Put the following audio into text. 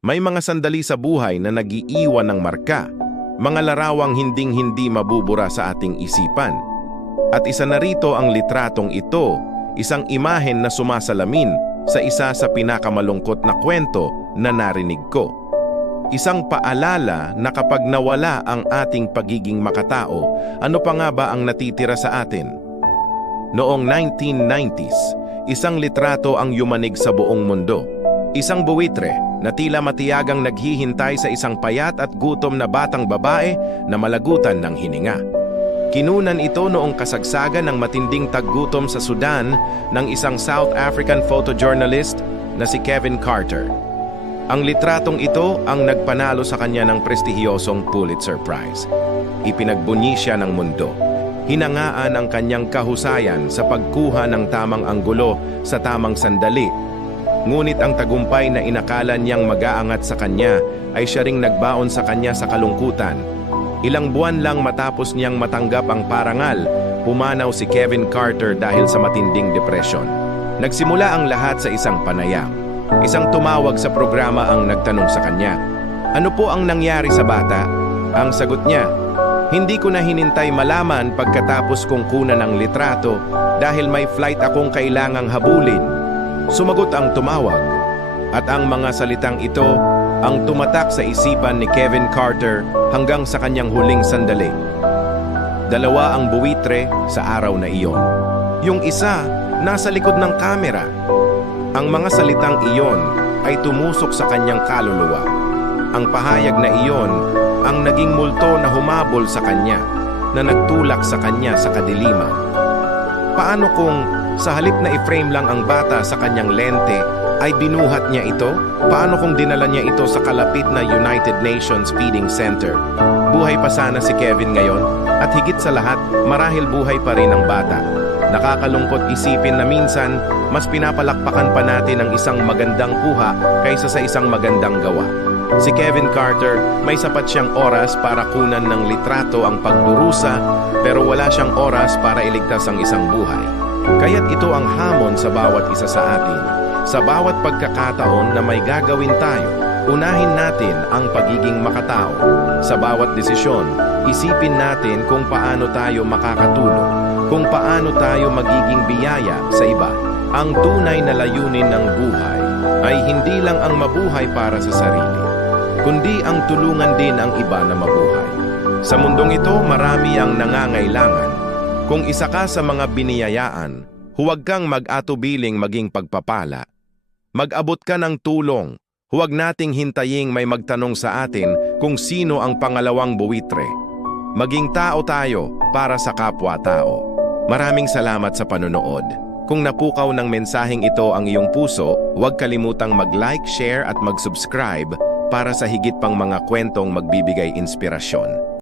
May mga sandali sa buhay na nagiiwan ng marka, mga larawang hinding-hindi mabubura sa ating isipan. At isa na rito ang litratong ito, isang imahen na sumasalamin sa isa sa pinakamalungkot na kwento na narinig ko. Isang paalala na kapag nawala ang ating pagiging makatao, ano pa nga ba ang natitira sa atin? Noong 1990s, isang litrato ang yumanig sa buong mundo. Isang buwitre na tila matiyagang naghihintay sa isang payat at gutom na batang babae na malagutan ng hininga. Kinunan ito noong kasagsagan ng matinding taggutom sa Sudan ng isang South African photojournalist na si Kevin Carter. Ang litratong ito ang nagpanalo sa kanya ng prestihiyosong Pulitzer Prize. Ipinagbunyi siya ng mundo. Hinangaan ang kanyang kahusayan sa pagkuha ng tamang anggulo sa tamang sandali. Ngunit ang tagumpay na inakala niyang mag-aangat sa kanya ay siya ring nagbaon sa kanya sa kalungkutan. Ilang buwan lang matapos niyang matanggap ang parangal, pumanaw si Kevin Carter dahil sa matinding depresyon. Nagsimula ang lahat sa isang panayam. Isang tumawag sa programa ang nagtanong sa kanya, Ano po ang nangyari sa bata? Ang sagot niya, Hindi ko na hinintay malaman pagkatapos kong kunan ng litrato dahil may flight akong kailangang habulin. Sumagot ang tumawag at ang mga salitang ito ang tumatak sa isipan ni Kevin Carter hanggang sa kanyang huling sandali. Dalawa ang buwitre sa araw na iyon. Yung isa, nasa likod ng kamera. Ang mga salitang iyon ay tumusok sa kanyang kaluluwa. Ang pahayag na iyon ang naging multo na humabol sa kanya, na nagtulak sa kanya sa kadiliman. Paano kung sa halip na i-frame lang ang bata sa kanyang lente, ay binuhat niya ito? Paano kung dinala niya ito sa kalapit na United Nations Feeding Center? Buhay pa sana si Kevin ngayon? At higit sa lahat, marahil buhay pa rin ang bata. Nakakalungkot isipin na minsan, mas pinapalakpakan pa natin ang isang magandang kuha kaysa sa isang magandang gawa. Si Kevin Carter, may sapat siyang oras para kunan ng litrato ang pagdurusa, pero wala siyang oras para iligtas ang isang buhay. Kaya't ito ang hamon sa bawat isa sa atin. Sa bawat pagkakataon na may gagawin tayo, unahin natin ang pagiging makatao. Sa bawat desisyon, isipin natin kung paano tayo makakatulong, kung paano tayo magiging biyaya sa iba. Ang tunay na layunin ng buhay ay hindi lang ang mabuhay para sa sarili, kundi ang tulungan din ang iba na mabuhay. Sa mundong ito, marami ang nangangailangan. Kung isa ka sa mga biniyayaan, huwag kang mag-atubiling maging pagpapala. Mag-abot ka ng tulong. Huwag nating hintaying may magtanong sa atin kung sino ang pangalawang buwitre. Maging tao tayo para sa kapwa-tao. Maraming salamat sa panonood. Kung napukaw ng mensaheng ito ang iyong puso, huwag kalimutang mag-like, share at mag-subscribe para sa higit pang mga kwentong magbibigay inspirasyon.